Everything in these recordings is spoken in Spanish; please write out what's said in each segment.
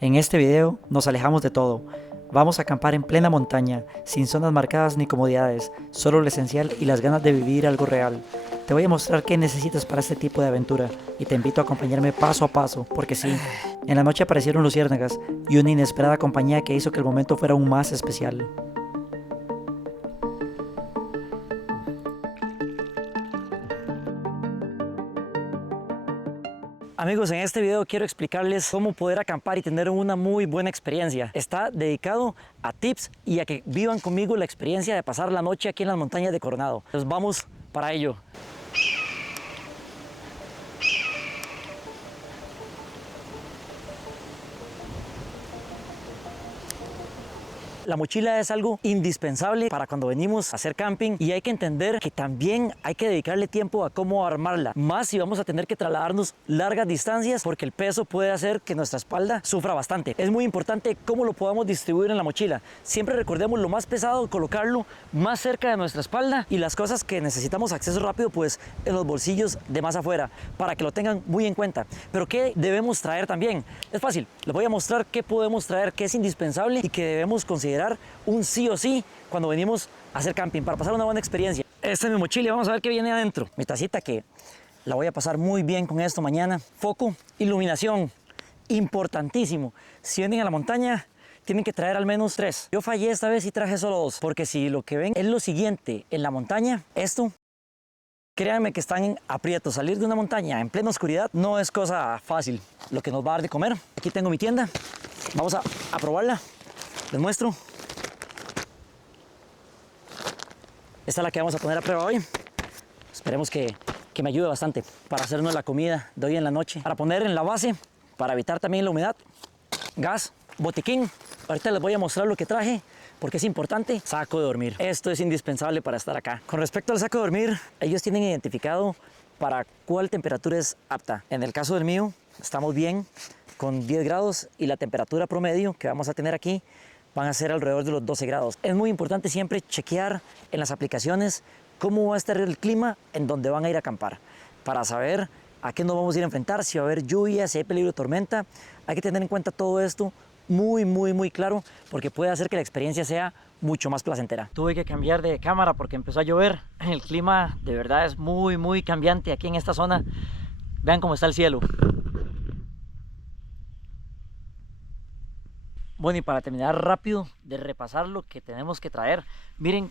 En este video nos alejamos de todo. Vamos a acampar en plena montaña, sin zonas marcadas ni comodidades, solo lo esencial y las ganas de vivir algo real. Te voy a mostrar qué necesitas para este tipo de aventura y te invito a acompañarme paso a paso, porque sí, en la noche aparecieron luciérnagas y una inesperada compañía que hizo que el momento fuera aún más especial. Amigos, en este video quiero explicarles cómo poder acampar y tener una muy buena experiencia. Está dedicado a tips y a que vivan conmigo la experiencia de pasar la noche aquí en las montañas de Coronado. Entonces vamos para ello. La mochila es algo indispensable para cuando venimos a hacer camping y hay que entender que también hay que dedicarle tiempo a cómo armarla, más si vamos a tener que trasladarnos largas distancias porque el peso puede hacer que nuestra espalda sufra bastante. Es muy importante cómo lo podamos distribuir en la mochila. Siempre recordemos lo más pesado, colocarlo más cerca de nuestra espalda y las cosas que necesitamos acceso rápido pues en los bolsillos de más afuera para que lo tengan muy en cuenta. Pero ¿qué debemos traer también? Es fácil, les voy a mostrar qué podemos traer, qué es indispensable y que debemos considerar un sí o sí cuando venimos a hacer camping para pasar una buena experiencia. Esta es mi mochila, vamos a ver qué viene adentro. Mi tacita que la voy a pasar muy bien con esto mañana. Foco, iluminación, importantísimo. Si vienen a la montaña tienen que traer al menos 3. Yo fallé esta vez y traje solo 2, porque si lo que ven es lo siguiente en la montaña, esto, créanme que están en aprietos. Salir de una montaña en plena oscuridad no es cosa fácil. Lo que nos va a dar de comer. Aquí tengo mi tienda, vamos a probarla. Les muestro. Esta es la que vamos a poner a prueba hoy. Esperemos que me ayude bastante para hacernos la comida de hoy en la noche. Para poner en la base, para evitar también la humedad, gas, botiquín. Ahorita les voy a mostrar lo que traje porque es importante. Saco de dormir. Esto es indispensable para estar acá. Con respecto al saco de dormir, ellos tienen identificado para cuál temperatura es apta. En el caso del mío, estamos bien con 10 grados y la temperatura promedio que vamos a tener aquí van a ser alrededor de los 12 grados. Es muy importante siempre chequear en las aplicaciones cómo va a estar el clima en donde van a ir a acampar para saber a qué nos vamos a ir a enfrentar, si va a haber lluvia, si hay peligro de tormenta. Hay que tener en cuenta todo esto muy claro porque puede hacer que la experiencia sea mucho más placentera. Tuve que cambiar de cámara porque empezó a llover. El clima de verdad es muy cambiante aquí en esta zona. Vean cómo está el cielo. Bueno, y para terminar rápido de repasar lo que tenemos que traer, miren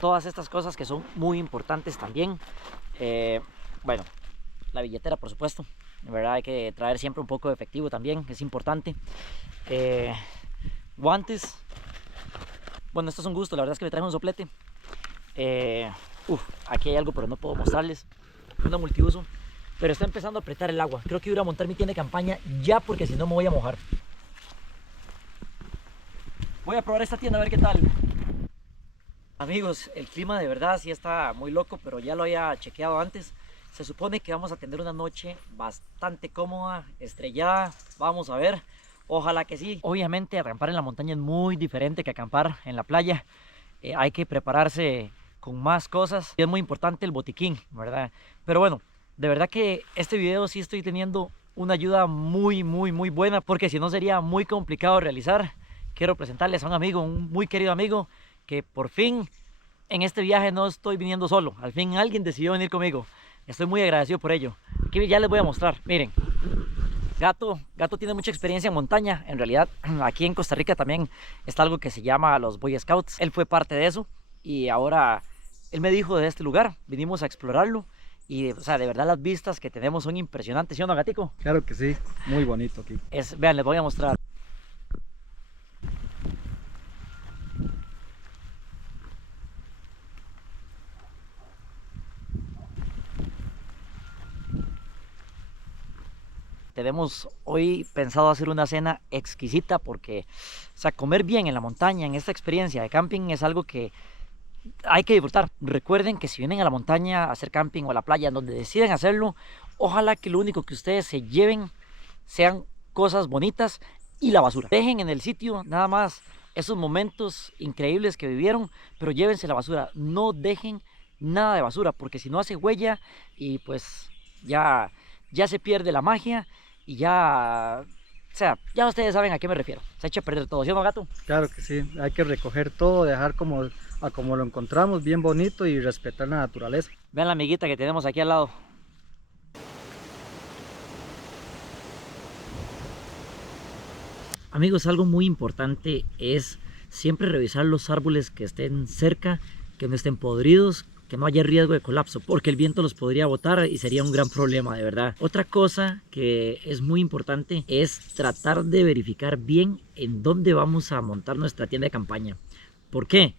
todas estas cosas que son muy importantes también. Bueno, la billetera por supuesto, de verdad hay que traer siempre un poco de efectivo también, es importante. Guantes, bueno, esto es un gusto, la verdad es que me traje un soplete. Aquí hay algo pero no puedo mostrarles, una multiuso, pero está empezando a apretar el agua. Creo que voy a montar mi tienda de campaña ya porque si no me voy a mojar. Voy a probar esta tienda a ver qué tal. Amigos, el clima de verdad sí está muy loco, pero ya lo había chequeado antes. Se supone que vamos a tener una noche bastante cómoda, estrellada. Vamos a ver, ojalá que sí. Obviamente acampar en la montaña es muy diferente que acampar en la playa. Hay que prepararse con más cosas. Y es muy importante el botiquín, ¿verdad? Pero bueno, de verdad que este video sí estoy teniendo una ayuda muy buena, porque si no sería muy complicado realizar. Quiero presentarles a un amigo, un muy querido amigo, que por fin en este viaje no estoy viniendo solo. Al fin alguien decidió venir conmigo. Estoy muy agradecido por ello. Aquí ya les voy a mostrar. Miren, Gato tiene mucha experiencia en montaña. En realidad, aquí en Costa Rica también está algo que se llama los Boy Scouts. Él fue parte de eso y ahora él me dijo de este lugar. Vinimos a explorarlo y, o sea, de verdad las vistas que tenemos son impresionantes. ¿Sí o no, Gatico? Claro que sí, muy bonito aquí. Vean, les voy a mostrar. Tenemos hoy pensado hacer una cena exquisita porque, o sea, comer bien en la montaña, en esta experiencia de camping es algo que hay que disfrutar. Recuerden que si vienen a la montaña a hacer camping o a la playa, donde deciden hacerlo, ojalá que lo único que ustedes se lleven sean cosas bonitas y la basura. Dejen en el sitio nada más esos momentos increíbles que vivieron, pero llévense la basura. No dejen nada de basura porque si no hace huella y pues ya se pierde la magia y ya sea, ya ustedes saben a qué me refiero. Se echa a perder todo, ¿sí o no, gato? Claro que sí, hay que recoger todo, dejar como lo encontramos, bien bonito y respetar la naturaleza. Vean la amiguita que tenemos aquí al lado. Amigos, algo muy importante es siempre revisar los árboles que estén cerca, que no estén podridos, que no haya riesgo de colapso, porque el viento los podría botar y sería un gran problema, de verdad. Otra cosa que es muy importante es tratar de verificar bien en dónde vamos a montar nuestra tienda de campaña. ¿Por qué?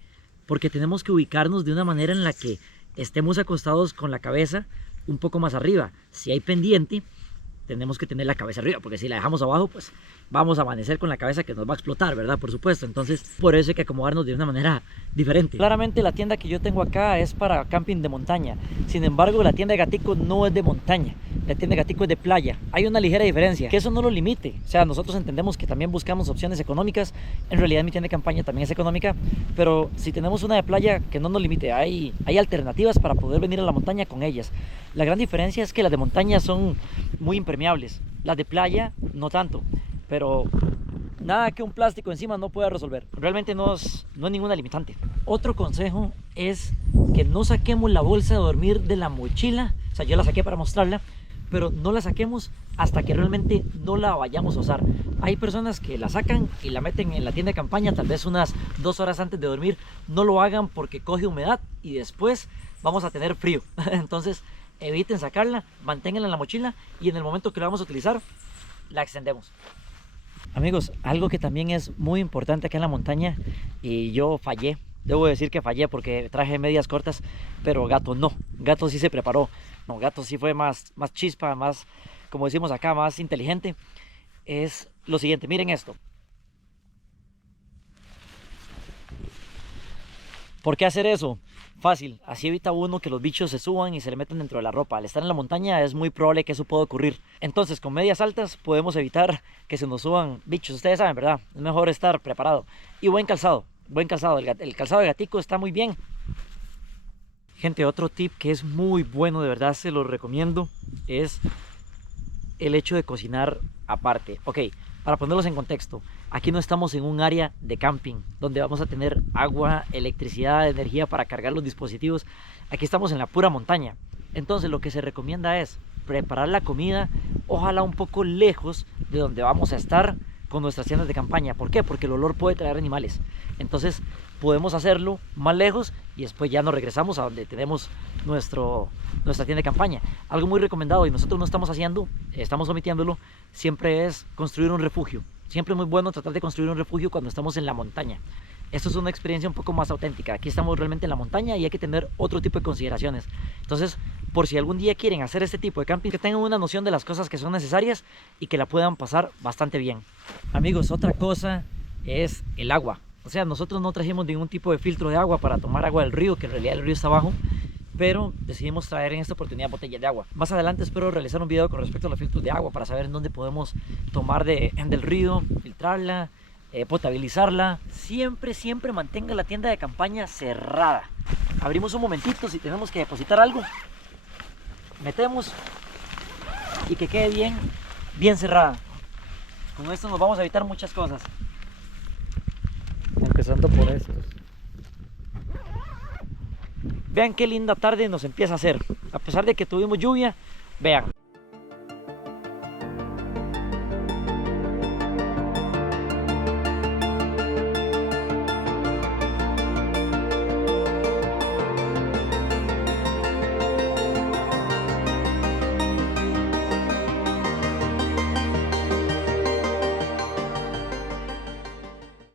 Porque tenemos que ubicarnos de una manera en la que estemos acostados con la cabeza un poco más arriba. Si hay pendiente, tenemos que tener la cabeza arriba, porque si la dejamos abajo, pues vamos a amanecer con la cabeza que nos va a explotar, ¿verdad? Por supuesto. Entonces, por eso hay que acomodarnos de una manera diferente. Claramente la tienda que yo tengo acá es para camping de montaña. Sin embargo, la tienda de Gatico no es de montaña. La tienda de Gatico es de playa. Hay una ligera diferencia, que eso no lo limite. O sea, nosotros entendemos que también buscamos opciones económicas. En realidad mi tienda de campaña también es económica, pero si tenemos una de playa que no nos limite, hay alternativas para poder venir a la montaña con ellas. La gran diferencia es que las de montaña son muy impermeables. Las de playa no tanto, pero nada que un plástico encima no pueda resolver. Realmente no es ninguna limitante. Otro consejo es que no saquemos la bolsa de dormir de la mochila. O sea, yo la saqué para mostrarla, pero no la saquemos hasta que realmente no la vayamos a usar. Hay personas que la sacan y la meten en la tienda de campaña, tal vez unas 2 horas antes de dormir. No lo hagan porque coge humedad y después vamos a tener frío. Entonces, eviten sacarla, manténganla en la mochila y en el momento que la vamos a utilizar, la extendemos. Amigos, algo que también es muy importante acá en la montaña, y yo fallé, debo decir que fallé porque traje medias cortas, pero Gato no, Gato sí se preparó. No, Gato sí fue más chispa, más, como decimos acá, más inteligente. Es lo siguiente, miren esto. ¿Por qué hacer eso? Fácil, así evita uno que los bichos se suban y se le metan dentro de la ropa. Al estar en la montaña es muy probable que eso pueda ocurrir. Entonces, con medias altas podemos evitar que se nos suban bichos. Ustedes saben, ¿verdad? Es mejor estar preparado. Y buen calzado, buen calzado. El calzado de Gatico está muy bien. Gente, otro tip que es muy bueno, de verdad se lo recomiendo, es el hecho de cocinar aparte. Ok, para ponerlos en contexto, aquí no estamos en un área de camping donde vamos a tener agua, electricidad, energía para cargar los dispositivos. Aquí estamos en la pura montaña. Entonces lo que se recomienda es preparar la comida, ojalá un poco lejos de donde vamos a estar con nuestras tiendas de campaña. ¿Por qué? Porque el olor puede traer animales. Entonces podemos hacerlo más lejos y después ya nos regresamos a donde tenemos nuestra tienda de campaña. Algo muy recomendado y nosotros no estamos haciendo, estamos omitiéndolo, siempre es construir un refugio. Siempre es muy bueno tratar de construir un refugio cuando estamos en la montaña. Esto es una experiencia un poco más auténtica. Aquí estamos realmente en la montaña y hay que tener otro tipo de consideraciones. Entonces, por si algún día quieren hacer este tipo de camping, que tengan una noción de las cosas que son necesarias y que la puedan pasar bastante bien. Amigos, otra cosa es el agua. O sea, nosotros no trajimos ningún tipo de filtro de agua para tomar agua del río, que en realidad el río está abajo, pero decidimos traer en esta oportunidad botellas de agua. Más adelante espero realizar un video con respecto a los filtros de agua para saber en dónde podemos tomar del río, filtrarla, potabilizarla. Siempre mantenga la tienda de campaña cerrada. Abrimos un momentito si tenemos que depositar algo, metemos y que quede bien cerrada. Con esto nos vamos a evitar muchas cosas. Empezando por eso. Vean qué linda tarde nos empieza a hacer. A pesar de que tuvimos lluvia, vean.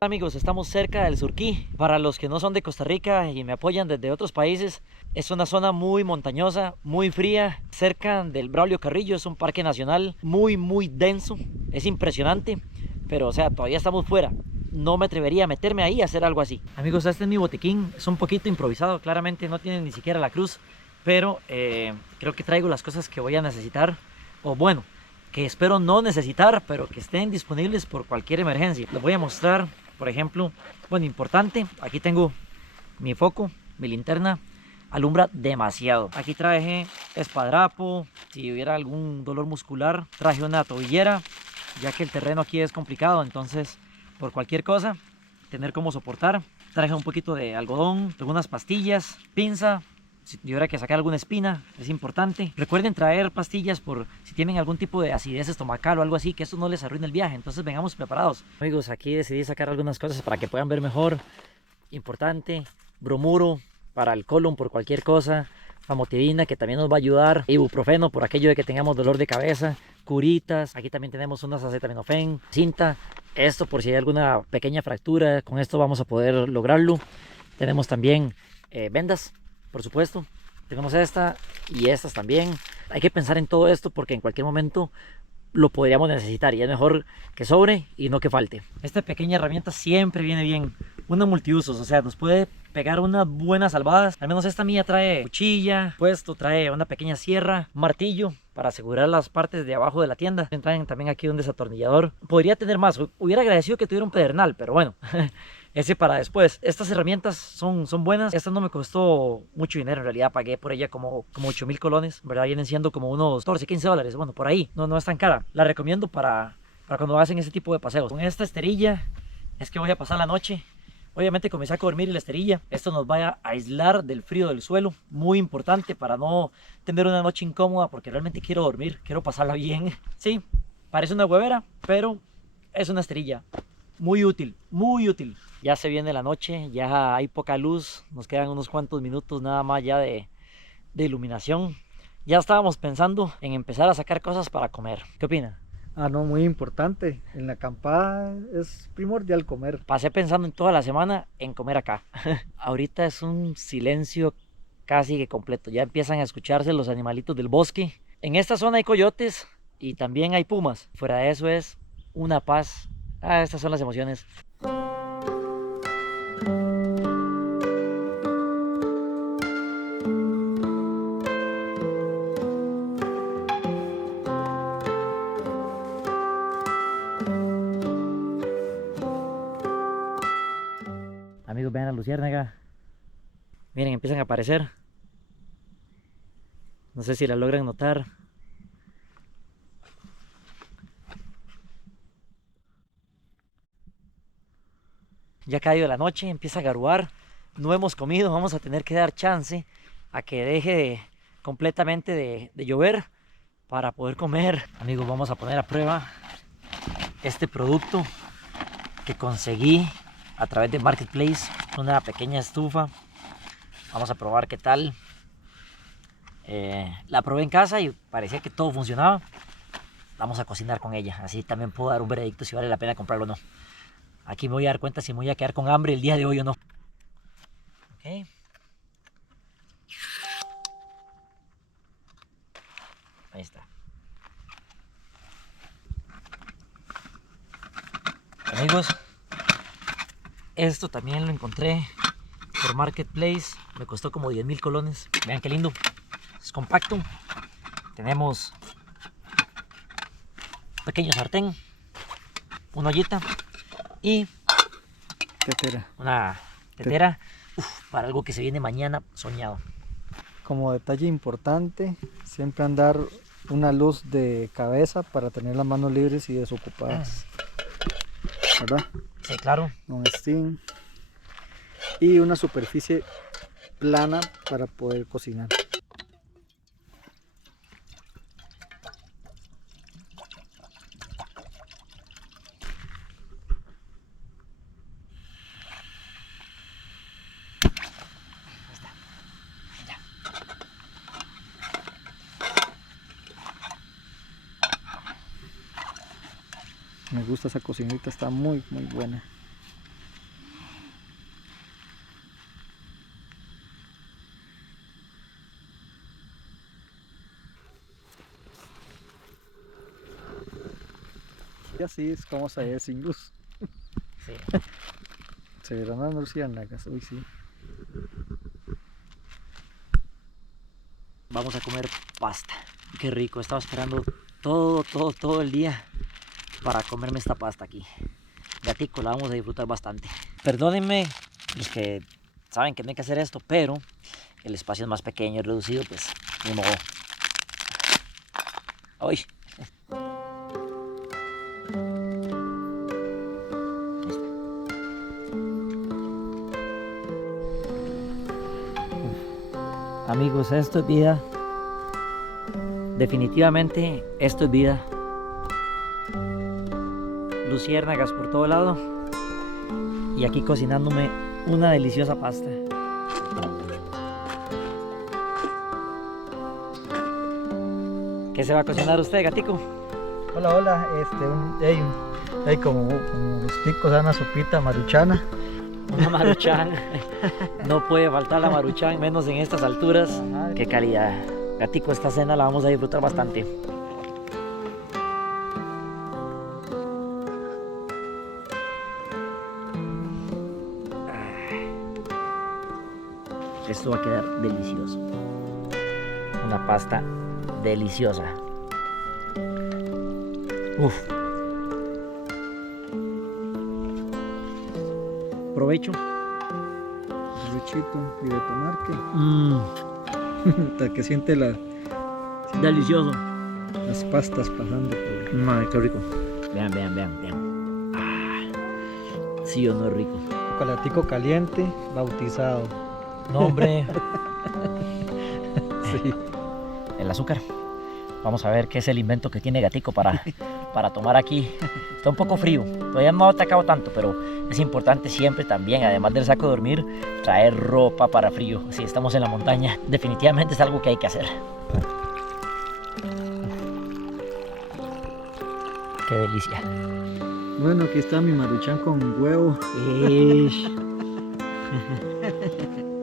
Amigos, estamos cerca del Surquí. Para los que no son de Costa Rica y me apoyan desde otros países, es una zona muy montañosa, muy fría, cerca del Braulio Carrillo. Es un parque nacional muy denso, es impresionante, pero o sea, todavía estamos fuera. No me atrevería a meterme ahí a hacer algo así. Amigos, este es mi botiquín, es un poquito improvisado, claramente no tiene ni siquiera la cruz, pero creo que traigo las cosas que voy a necesitar, o bueno, que espero no necesitar, pero que estén disponibles por cualquier emergencia. Les voy a mostrar. Por ejemplo, bueno, importante, aquí tengo mi foco, mi linterna, alumbra demasiado. Aquí traje espadrapo, si hubiera algún dolor muscular, traje una tobillera, ya que el terreno aquí es complicado, entonces por cualquier cosa, tener cómo soportar. Traje un poquito de algodón, algunas pastillas, pinza, si tuviera que sacar alguna espina, es importante. Recuerden traer pastillas por si tienen algún tipo de acidez estomacal o algo así, que esto no les arruine el viaje, entonces vengamos preparados. Amigos, aquí decidí sacar algunas cosas para que puedan ver mejor. Importante, bromuro para el colon por cualquier cosa, famotidina que también nos va a ayudar, ibuprofeno por aquello de que tengamos dolor de cabeza, curitas, aquí también tenemos unas acetaminofén, cinta, esto por si hay alguna pequeña fractura, con esto vamos a poder lograrlo. Tenemos también vendas, por supuesto, tenemos esta y estas también. Hay que pensar en todo esto porque en cualquier momento lo podríamos necesitar y es mejor que sobre y no que falte. Esta pequeña herramienta siempre viene bien, una multiusos, o sea, nos puede pegar unas buenas salvadas. Al menos esta mía trae cuchilla, puesto, trae una pequeña sierra, martillo para asegurar las partes de abajo de la tienda. Traen también aquí un desatornillador. Podría tener más, hubiera agradecido que tuviera un pedernal, pero bueno, ese para después. Estas herramientas son buenas. Esta no me costó mucho dinero, en realidad pagué por ella como 8,000 colones, ¿verdad? Vienen siendo como unos 14, 15 dólares, bueno, por ahí. No es tan cara. La recomiendo para cuando hacen ese tipo de paseos. Con esta esterilla es que voy a pasar la noche. Obviamente con mi saco de dormir y la esterilla, esto nos va a aislar del frío del suelo, muy importante para no tener una noche incómoda porque realmente quiero dormir, quiero pasarla bien. Sí, parece una huevera, pero es una esterilla, muy útil, muy útil. Ya se viene la noche, ya hay poca luz, nos quedan unos cuantos minutos nada más ya de iluminación. Ya estábamos pensando en empezar a sacar cosas para comer. ¿Qué opina? Ah, no, muy importante. En la acampada es primordial comer. Pasé pensando en toda la semana en comer acá. Ahorita es un silencio casi que completo. Ya empiezan a escucharse los animalitos del bosque. En esta zona hay coyotes y también hay pumas. Fuera de eso es una paz. Ah, estas son las emociones. Amigos, vean la luciérnaga. Miren, empiezan a aparecer. No sé si la logran notar. Ya ha caído la noche, empieza a garuar. No hemos comido, vamos a tener que dar chance a que deje completamente de llover para poder comer. Amigos, vamos a poner a prueba este producto que conseguí a través de Marketplace, una pequeña estufa. Vamos a probar qué tal. La probé en casa y parecía que todo funcionaba. Vamos a cocinar con ella, así también puedo dar un veredicto si vale la pena comprarlo o no. Aquí me voy a dar cuenta si me voy a quedar con hambre el día de hoy o no. Ok. Ahí está. Amigos, esto también lo encontré por Marketplace. Me costó como 10,000 colones. Vean qué lindo. Es compacto. Tenemos un pequeño sartén, una ollita y Tetera. una tetera. Para algo que se viene mañana soñado. Como detalle importante, siempre andar una luz de cabeza para tener las manos libres y desocupadas. ¿Verdad? Sí, claro. Un steam. Y una superficie plana para poder cocinar. Me gusta esa cocinita, está muy buena. Y así es como se ve sin luz. Sí. Se verán las luciérnagas, uy sí. Vamos a comer pasta. Qué rico, estaba esperando todo el día para comerme esta pasta aquí. Gatico, la vamos a disfrutar bastante. Perdónenme los que saben que no hay que hacer esto, pero el espacio es más pequeño y reducido, pues ni modo. ¡Ay! Amigos, esto es vida. Definitivamente esto es vida. Luciérnagas por todo lado. Y aquí cocinándome una deliciosa pasta. ¿Qué se va a cocinar usted, gatico? Hola, hola, como los ticos, una sopita maruchana. Una maruchan. No puede faltar la maruchan, menos en estas alturas. Ajá. Qué calidad. Gatico, esta cena la vamos a disfrutar bastante. Esto va a quedar delicioso. Una pasta deliciosa. Uf. Provecho. Luchito y de tomar que. Hasta que siente Delicioso. las pastas pasando por. Madre, qué rico. Vean, vean, vean, vean. Ah, sí o no es rico. Chocolatico caliente, bautizado. No, hombre. Sí. El azúcar. Vamos a ver qué es el invento que tiene Gatico para tomar aquí. Está un poco frío. Todavía no ha atacado tanto, pero es importante siempre también, además del saco de dormir, traer ropa para frío. Si estamos en la montaña, definitivamente es algo que hay que hacer. Qué delicia. Bueno, aquí está mi maruchan con huevo. Ish.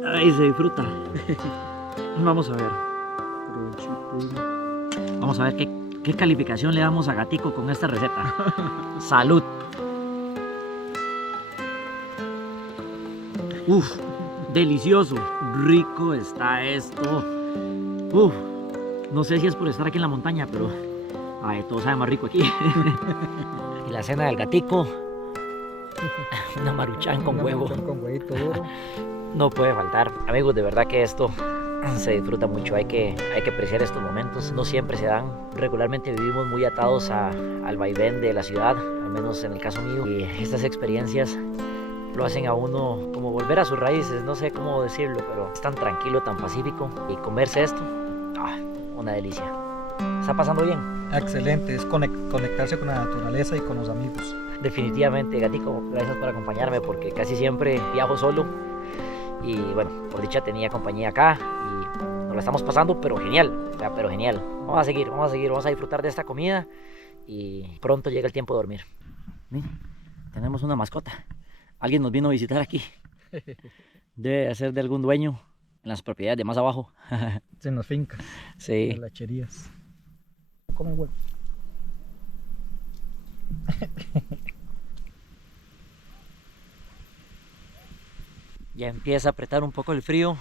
Ay, se disfruta. Vamos a ver. Provechito. Vamos a ver qué calificación le damos a Gatico con esta receta. Salud. Uf, delicioso. Rico está esto. Uf, no sé si es por estar aquí en la montaña, pero ay, todo sabe más rico aquí. Y la cena del Gatico. Una maruchan con huevo. Maruchan con huevito duro. No puede faltar. Amigos, de verdad que esto se disfruta mucho. Hay que apreciar estos momentos. No siempre se dan. Regularmente vivimos muy atados al vaivén de la ciudad, al menos en el caso mío. Y estas experiencias lo hacen a uno como volver a sus raíces. No sé cómo decirlo, pero es tan tranquilo, tan pacífico. Y comerse esto, una delicia. ¿Está pasando bien? Excelente, es conectarse con la naturaleza y con los amigos. Definitivamente, Gatico, gracias por acompañarme porque casi siempre viajo solo. Y bueno, por dicha tenía compañía acá y nos la estamos pasando, pero genial, o sea, pero genial. Vamos a seguir, vamos a disfrutar de esta comida y pronto llega el tiempo de dormir. Miren, tenemos una mascota. Alguien nos vino a visitar aquí. Debe ser de algún dueño en las propiedades de más abajo. En las fincas, Sí. en las lecherías. Come huevo. Ya empieza a apretar un poco el frío.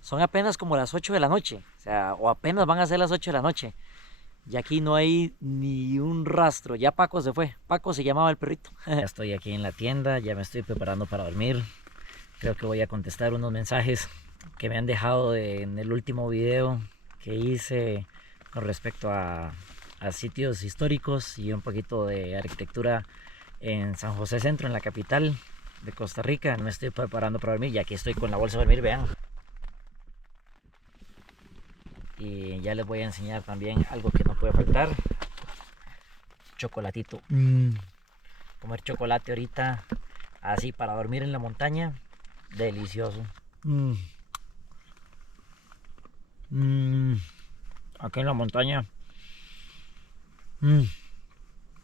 Son apenas como las 8 de la noche, o sea, o apenas van a ser las 8 de la noche. Y aquí no hay ni un rastro. Ya Paco se fue. Paco se llamaba el perrito. Ya estoy aquí en la tienda, ya me estoy preparando para dormir. Creo que voy a contestar unos mensajes que me han dejado en el último video que hice con respecto a sitios históricos y un poquito de arquitectura en San José Centro, en la capital de Costa Rica. Me estoy preparando para dormir y aquí estoy con la bolsa de dormir, vean. Y ya les voy a enseñar también algo que no puede faltar. Chocolatito. Comer chocolate ahorita así para dormir en la montaña. Delicioso. Aquí en la montaña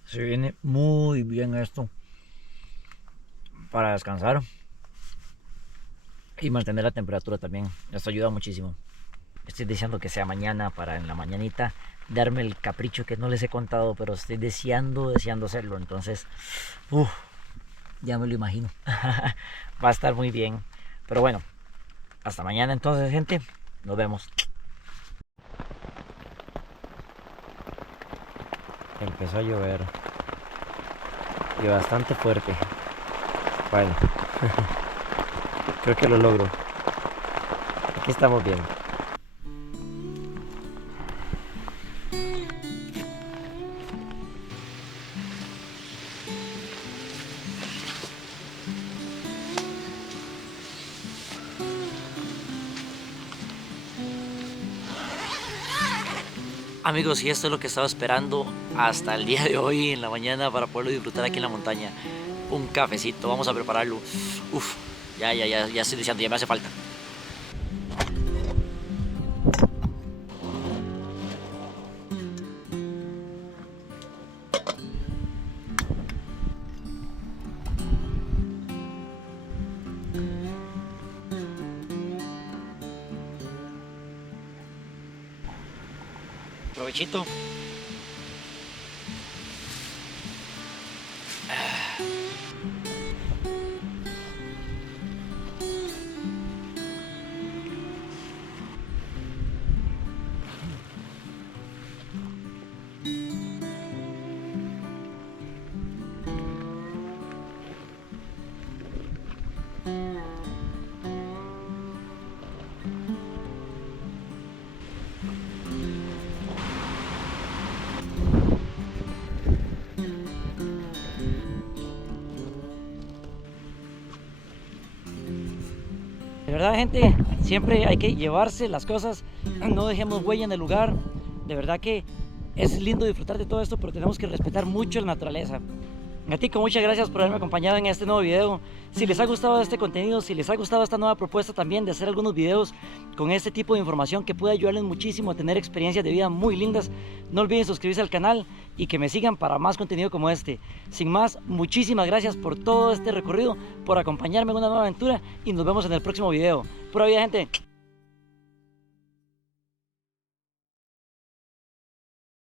se viene muy bien esto para descansar y mantener la temperatura también. Esto ayuda muchísimo. Estoy deseando que sea mañana para en la mañanita darme el capricho que no les he contado, pero estoy deseando hacerlo. Entonces, ya me lo imagino. Va a estar muy bien. Pero bueno, hasta mañana entonces, gente. Nos vemos. Empezó a llover. Y bastante fuerte. Bueno, creo que lo logro. Aquí estamos bien. Amigos, y esto es lo que estaba esperando hasta el día de hoy en la mañana para poderlo disfrutar aquí en la montaña. Un cafecito, vamos a prepararlo. Uf, ya estoy diciendo, ya me hace falta. Provechito. De verdad, gente, siempre hay que llevarse las cosas, no dejemos huella en el lugar. De verdad que es lindo disfrutar de todo esto, pero tenemos que respetar mucho la naturaleza. Gatico, muchas gracias por haberme acompañado en este nuevo video. Si les ha gustado este contenido, si les ha gustado esta nueva propuesta también de hacer algunos videos con este tipo de información que puede ayudarles muchísimo a tener experiencias de vida muy lindas, no olviden suscribirse al canal y que me sigan para más contenido como este. Sin más, muchísimas gracias por todo este recorrido, por acompañarme en una nueva aventura y nos vemos en el próximo video. Pura vida, gente.